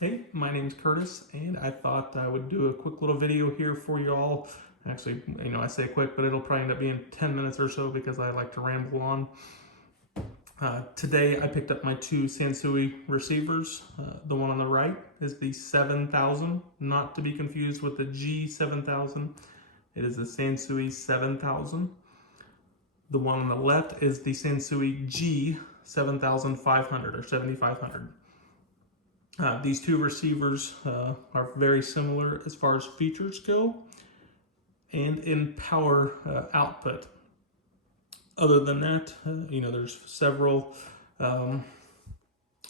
Hey, my name's Curtis, and I thought I would do a quick little video here for you all. Actually, I say quick, but it'll probably end up being 10 minutes or so because I like to ramble on. Today, I picked up my two Sansui receivers. The one on the right is the 7000, not to be confused with the G7500. It is the Sansui 7000. The one on the left is the Sansui G7500 or 7500. These two receivers are very similar as far as features go and in power output. Other than that, there's several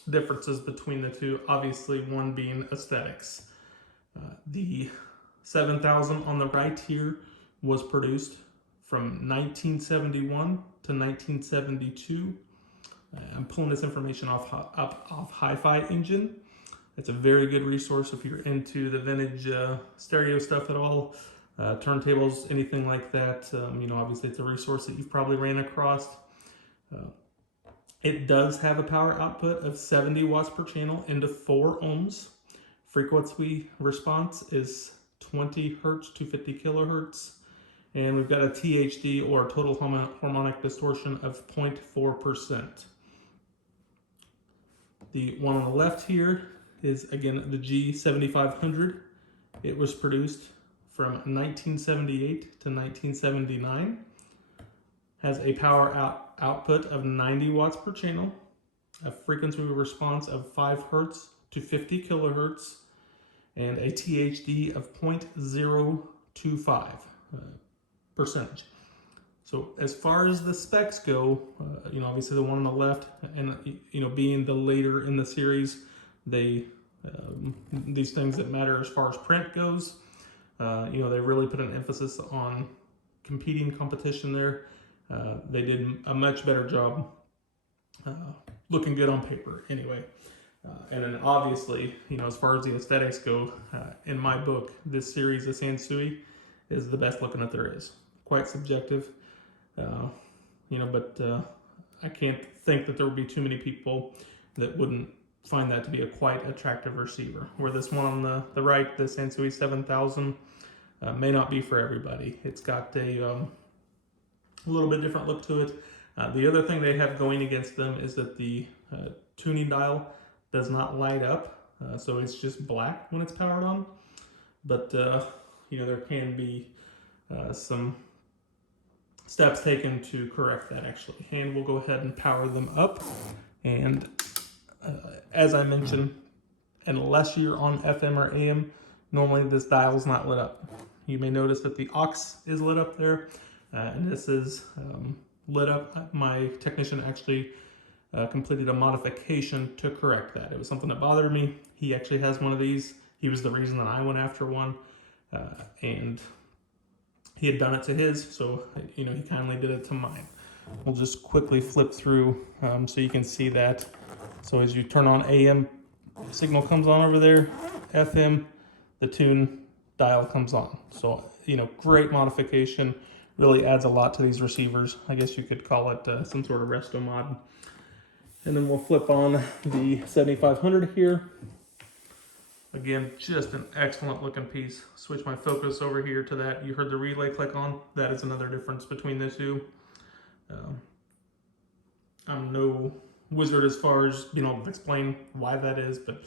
differences between the two. Obviously, one being aesthetics. The 7000 on the right here was produced from 1971 to 1972. I'm pulling this information off Hi-Fi Engine. It's a very good resource if you're into the vintage stereo stuff at all, turntables, anything like that. Obviously it's a resource that you've probably ran across. It does have a power output of 70 watts per channel into 4 ohms. Frequency response is 20 hertz to 50 kilohertz. And we've got a THD, or total harmonic distortion, of 0.4%. The one on the left here is, again, the G7500. It was produced from 1978 to 1979. Has a power output of 90 watts per channel, a frequency response of 5 hertz to 50 kilohertz, and a THD of 0.025 percentage. So as far as the specs go, obviously the one on the left, and being the later in the series, these things that matter as far as print goes, they really put an emphasis on competition there. They did a much better job looking good on paper anyway. And then obviously, as far as the aesthetics go, in my book, this series of Sansui is the best looking that there is. Quite subjective, but I can't think that there would be too many people that wouldn't find that to be a quite attractive receiver. Where this one on the right, the Sansui 7000, may not be for everybody. It's got a little bit different look to it. The other thing they have going against them is that the tuning dial does not light up, so it's just black when it's powered on. But there can be some steps taken to correct that, actually. And we'll go ahead and power them up. And as I mentioned, unless you're on FM or AM, normally this dial is not lit up. You may notice that the aux is lit up there, and this is lit up. My technician actually completed a modification to correct that. It was something that bothered me. He actually has one of these. He was the reason that I went after one, and he had done it to his, so he kindly did it to mine. We'll just quickly flip through so you can see that. So as you turn on AM, signal comes on over there. FM, the tune dial comes on. So great modification. Really adds a lot to these receivers. I guess you could call it some sort of resto mod. And then we'll flip on the 7500 here. Again, just an excellent looking piece. Switch my focus over here to that. You heard the relay click on. That is another difference between the two. I'm no wizard as far as being able to explain why that is, but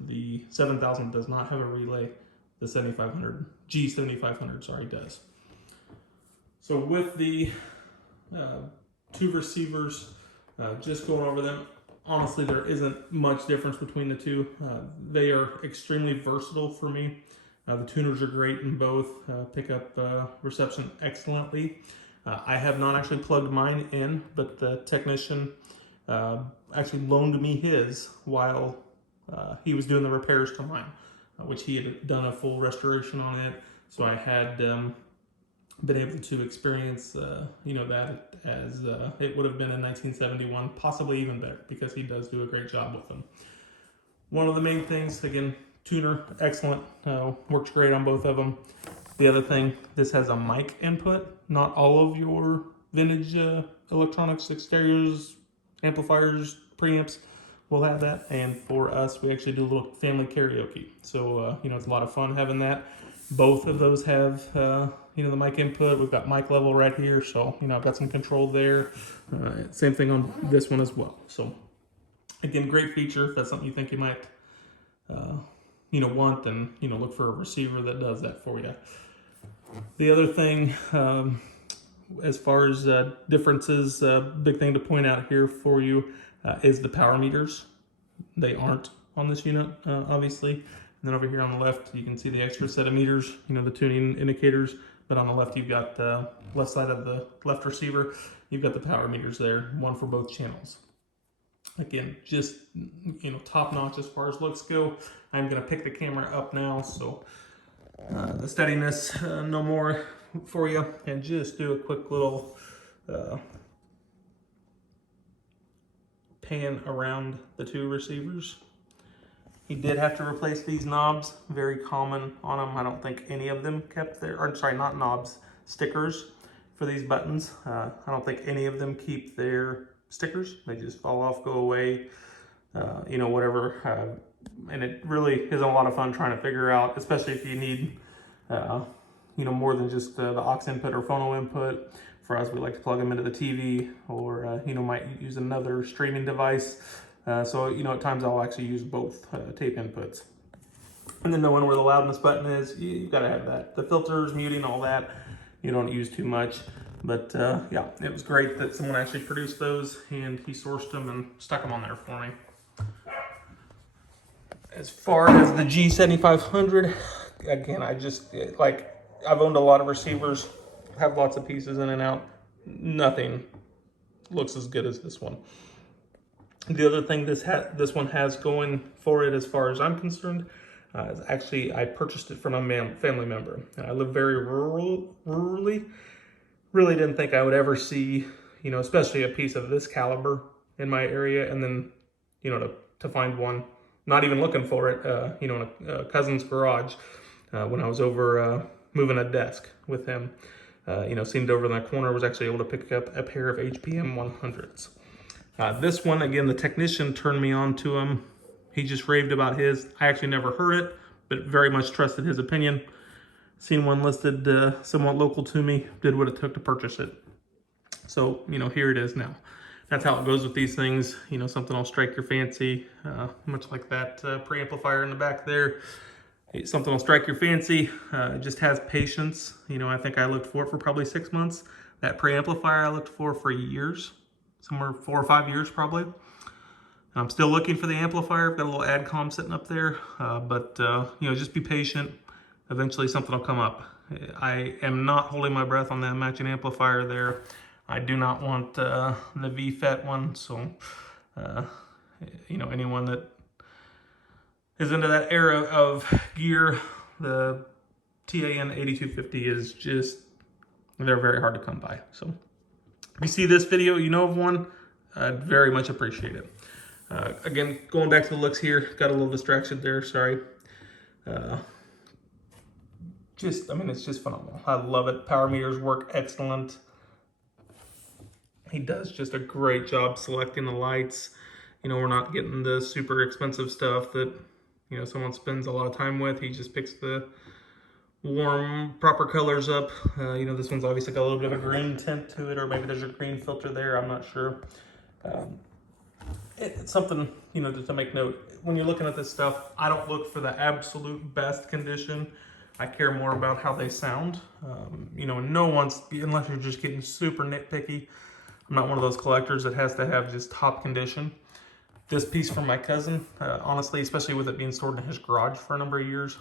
the 7000 does not have a relay. The G7500, sorry, does. So with the two receivers, just going over them, honestly, there isn't much difference between the two. They are extremely versatile for me. The tuners are great in both, pick up reception excellently. I have not actually plugged mine in, but the technician actually loaned me his while he was doing the repairs to mine, which he had done a full restoration on it. So I had been able to experience, that as it would have been in 1971, possibly even better, because he does do a great job with them. One of the main things, again, tuner, excellent, works great on both of them. The other thing, this has a mic input. Not all of your vintage electronics, like stereos, amplifiers, preamps we'll have that. And for us, we actually do a little family karaoke. So, you know, it's a lot of fun having that. Both of those have, you know, the mic input. We've got mic level right here. So, you know, I've got some control there. Same thing on this one as well. So, again, great feature. If that's something you think you might, you know, want, then, you know, look for a receiver that does that for you. The other thing, as far as differences, big thing to point out here for you is the power meters. They aren't on this unit, obviously. And then over here on the left, you can see the extra set of meters, you know, the tuning indicators. But on the left, you've got the left side of the left receiver, you've got the power meters there, one for both channels. Again, just, you know, top notch as far as looks go. I'm gonna pick the camera up now, so the steadiness no more for you, and just do a quick little pan around the two receivers. He did have to replace these knobs, very common on them. I don't think any of them kept their, or sorry, not knobs, stickers for these buttons. I don't think any of them keep their stickers. They just fall off, go away, you know, whatever. And it really isn't a lot of fun trying to figure out, especially if you need, you know, more than just the aux input or phono input. For us, we like to plug them into the TV, or, you know, might use another streaming device. So, you know, at times I'll actually use both tape inputs. And then knowing where the loudness button is, you've got to have that. The filters, muting, all that, you don't use too much. But yeah, it was great that someone actually produced those, and he sourced them and stuck them on there for me. As far as the G7500, again, I just, like, I've owned a lot of receivers, have lots of pieces in and out. Nothing looks as good as this one. The other thing this one has going for it, as far as I'm concerned, is actually I purchased it from a family member. And I live very rurally. Really didn't think I would ever see, you know, especially a piece of this caliber in my area, and then, you know, to find one, not even looking for it, you know, in a cousin's garage when I was over moving a desk with him. You know, seemed over in that corner, was actually able to pick up a pair of HPM 100s. This one, again, the technician turned me on to him. He just raved about his. I actually never heard it, but very much trusted his opinion. Seen one listed somewhat local to me, did what it took to purchase it. So, you know, here it is now. That's how it goes with these things. You know, something will strike your fancy, much like that preamplifier in the back there. Something will strike your fancy. It just has patience. You know, I think I looked for it for probably 6 months. That preamplifier I looked for years. Somewhere 4 or 5 years probably. I'm still looking for the amplifier. I've got a little AdCom sitting up there, but you know, just be patient. Eventually something will come up. I am not holding my breath on that matching amplifier there. I do not want the VFET one, so you know, anyone that is into that era of gear, the TAN 8250 is just, they're very hard to come by. So if you see this video, you know of one, I'd very much appreciate it. Again, going back to the looks here, got a little distraction there, sorry. I mean, it's just phenomenal. I love it. Power meters work excellent. He does just a great job selecting the lights. You know, we're not getting the super expensive stuff that, you know, someone spends a lot of time with. He just picks the warm, proper colors up. You know, this one's obviously got a little bit of a green tint to it, or maybe there's a green filter there, I'm not sure. It's something, you know, to make note. When you're looking at this stuff, I don't look for the absolute best condition. I care more about how they sound. You know, no one's, unless you're just getting super nitpicky, I'm not one of those collectors that has to have just top condition. This piece from my cousin, honestly, especially with it being stored in his garage for a number of years,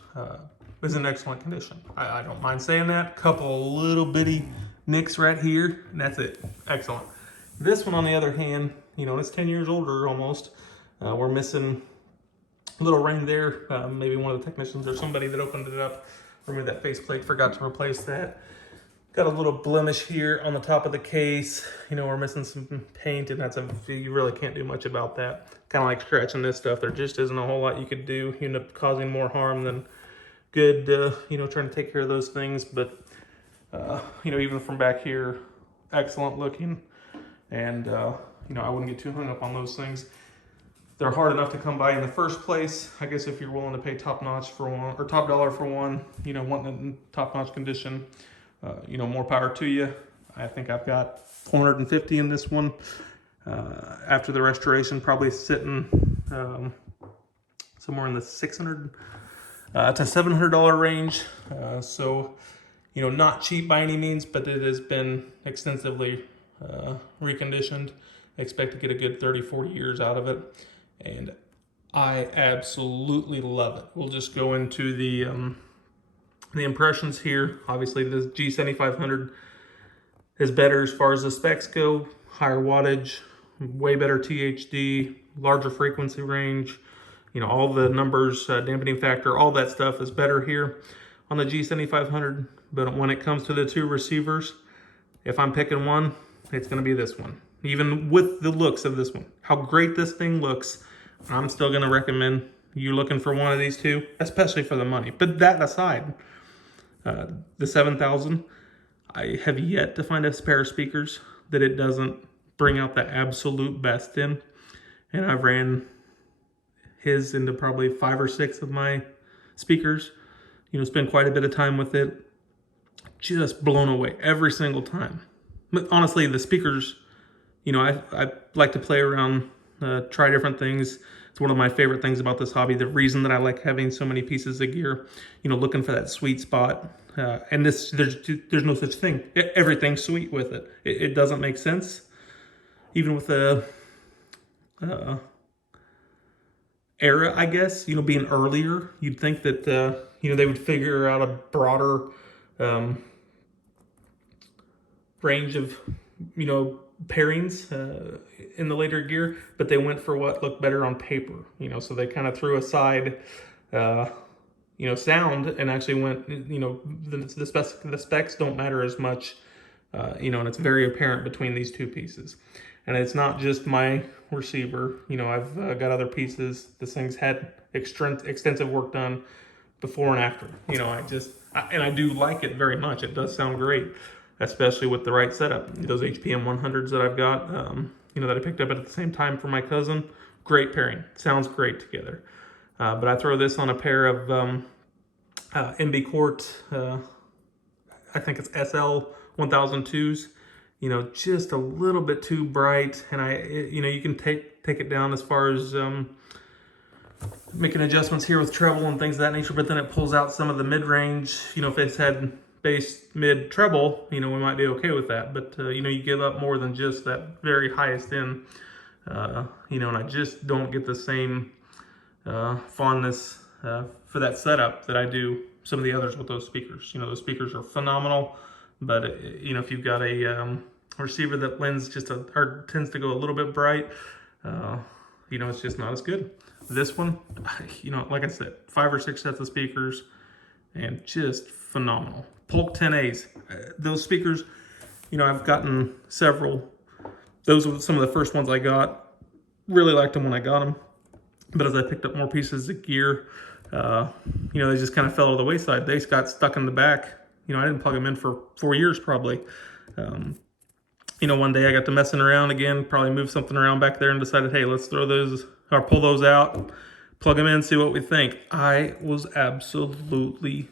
is in excellent condition. I don't mind saying that. Couple little bitty nicks right here, and that's it. Excellent. This one, on the other hand, you know, it's 10 years older almost. We're missing a little ring there. Maybe one of the technicians or somebody that opened it up, removed that faceplate, forgot to replace that. Got a little blemish here on the top of the case. You know, we're missing some paint, and you really can't do much about that. Kind of like scratching this stuff. There just isn't a whole lot you could do. You end up causing more harm than good, you know, trying to take care of those things. But, you know, even from back here, excellent looking. And, you know, I wouldn't get too hung up on those things. they're hard enough to come by in the first place. I guess if you're willing to pay top notch for one, or top dollar for one, you know, wanting it in top notch condition, you know, more power to you. I think I've got 450 in this one. After the restoration, probably sitting somewhere in the $600 to $700 range. So, you know, not cheap by any means, but it has been extensively reconditioned. I expect to get a good 30, 40 years out of it. And I absolutely love it. We'll just go into the impressions here. Obviously, the G7500 is better as far as the specs go. Higher wattage, way better THD, larger frequency range. You know, all the numbers, dampening factor, all that stuff is better here on the G7500. But when it comes to the two receivers, if I'm picking one, it's going to be this one. Even with the looks of this one, how great this thing looks, I'm still going to recommend you looking for one of these two, especially for the money. But that aside, the 7000, I have yet to find a pair of speakers that it doesn't bring out the absolute best in. And I've ran his into probably 5 or 6 of my speakers. You know, spent quite a bit of time with it. Just blown away every single time. But honestly, the speakers, you know, I like to play around, try different things. It's one of my favorite things about this hobby. The reason that I like having so many pieces of gear, you know, looking for that sweet spot. And there's no such thing. Everything's sweet with it. It doesn't make sense. Even with the era, I guess, you know, being earlier, you'd think that, you know, they would figure out a broader range of, you know, pairings in the later gear, but they went for what looked better on paper, you know, so they kind of threw aside, you know, sound and actually went, you know, the specs don't matter as much, you know, and it's very apparent between these two pieces. And it's not just my receiver, you know, I've got other pieces. This thing's had extensive work done before and after, you know, and I do like it very much. It does sound great, especially with the right setup. Those HPM 100s that I've got, you know, that I picked up at the same time for my cousin, great pairing. Sounds great together. But I throw this on a pair of MB Court, I think it's SL 1002s, you know, just a little bit too bright. And you know, you can take it down as far as making adjustments here with treble and things of that nature, but then it pulls out some of the mid-range. You know, if it's had bass, mid, treble, you know, we might be okay with that. But, you know, you give up more than just that very highest end, you know, and I just don't get the same fondness for that setup that I do some of the others with those speakers. You know, those speakers are phenomenal, but, you know, if you've got a receiver that lends or tends to go a little bit bright, you know, it's just not as good. This one, you know, like I said, 5 or 6 sets of speakers and just phenomenal. Polk 10As, those speakers, you know, I've gotten several. Those were some of the first ones I got. Really liked them when I got them. But as I picked up more pieces of gear, you know, they just kind of fell to the wayside. They got stuck in the back. You know, I didn't plug them in for 4 years probably. You know, one day I got to messing around again, probably moved something around back there and decided, hey, let's throw those or pull those out, plug them in, see what we think. I was absolutely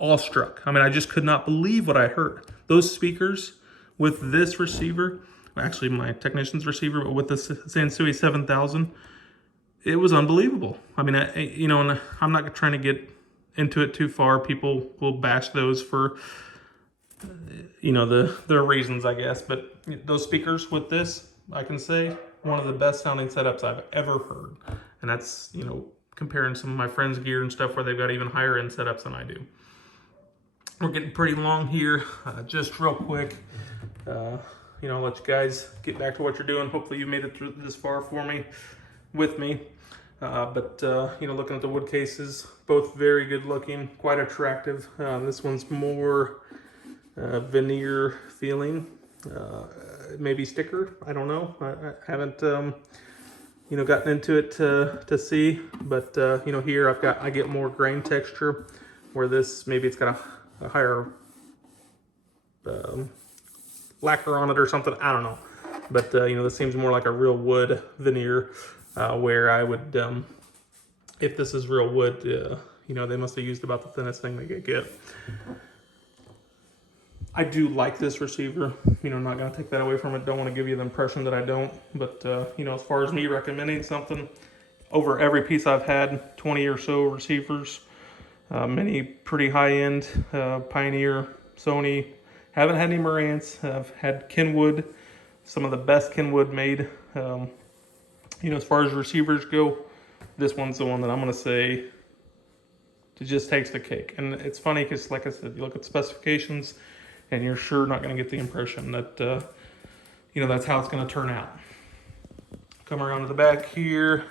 awestruck. I mean, I just could not believe what I heard. Those speakers with this receiver, actually my technician's receiver, but with the Sansui 7000, it was unbelievable. I mean, you know, and I'm not trying to get into it too far. People will bash those for, you know, the reasons, I guess. But those speakers with this, I can say, one of the best sounding setups I've ever heard. And that's, you know, comparing some of my friends' gear and stuff where they've got even higher end setups than I do. We're getting pretty long here. Just real quick, you know, I'll let you guys get back to what you're doing. Hopefully you made it through this far with me. But you know, looking at the wood cases, both very good looking, quite attractive. This one's more veneer feeling, maybe sticker, I don't know. I haven't you know, gotten into it to see, but you know, here I get more grain texture, where this, maybe it's got a higher lacquer on it or something, I don't know. But you know, this seems more like a real wood veneer. where I would, if this is real wood, you know, they must have used about the thinnest thing they could get. I do like this receiver. You know, I'm not going to take that away from it. Don't want to give you the impression that I don't. But, you know, as far as me recommending something, over every piece I've had, 20 or so receivers, many pretty high-end, Pioneer, Sony. Haven't had any Marantz. I've had Kenwood, some of the best Kenwood made. You know, as far as receivers go, this one's the one that I'm going to say it just takes the cake. And it's funny because, like I said, you look at the specifications and you're sure not going to get the impression that, you know, that's how it's going to turn out. Come around to the back here.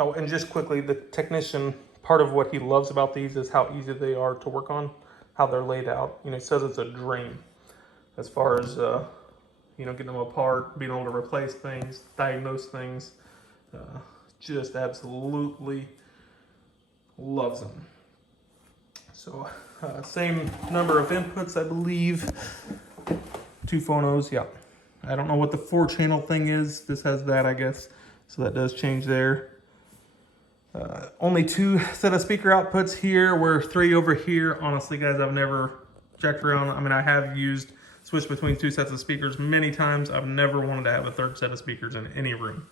Oh, and just quickly, the technician, part of what he loves about these is how easy they are to work on, how they're laid out. You know, he says it's a dream as far as, you know, getting them apart, being able to replace things, diagnose things. Just absolutely loves them. So, same number of inputs, I believe. 2 phonos, yeah. I don't know what the 4-channel thing is. This has that, I guess. So that does change there. Only 2 set of speaker outputs here, where 3 over here. Honestly, guys, I've never checked around. I mean, I have switched between 2 sets of speakers many times. I've never wanted to have a 3rd set of speakers in any room.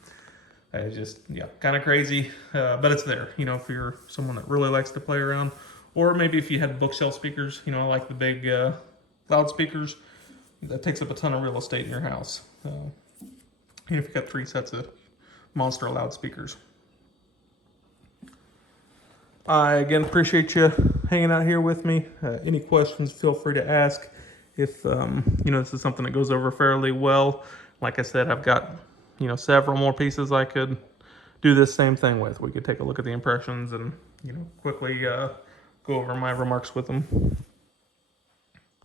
It's just, yeah, kind of crazy, but it's there, you know, if you're someone that really likes to play around. Or maybe if you had bookshelf speakers, you know, I like the big loudspeakers. That takes up a ton of real estate in your house. You know, if you've got 3 sets of monster loudspeakers. I, again, appreciate you hanging out here with me. Any questions, feel free to ask. If, you know, this is something that goes over fairly well. Like I said, I've got, you know, several more pieces I could do this same thing with. We could take a look at the impressions and, you know, quickly go over my remarks with them.